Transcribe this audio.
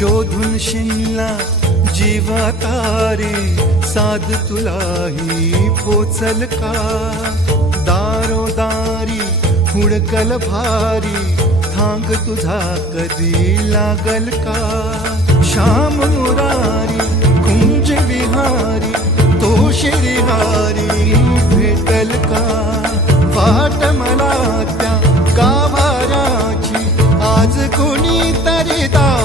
शोधन शिमला जीवा तारी साध तुला ही पोचल का दारो दारी हुडकल भारी थांग तुझा कधी लागल का श्याम मुरारी कुंज विहारी तो शिरिहारी भेटल का वाट मला त्या गावाराची आज कोणी तरी दा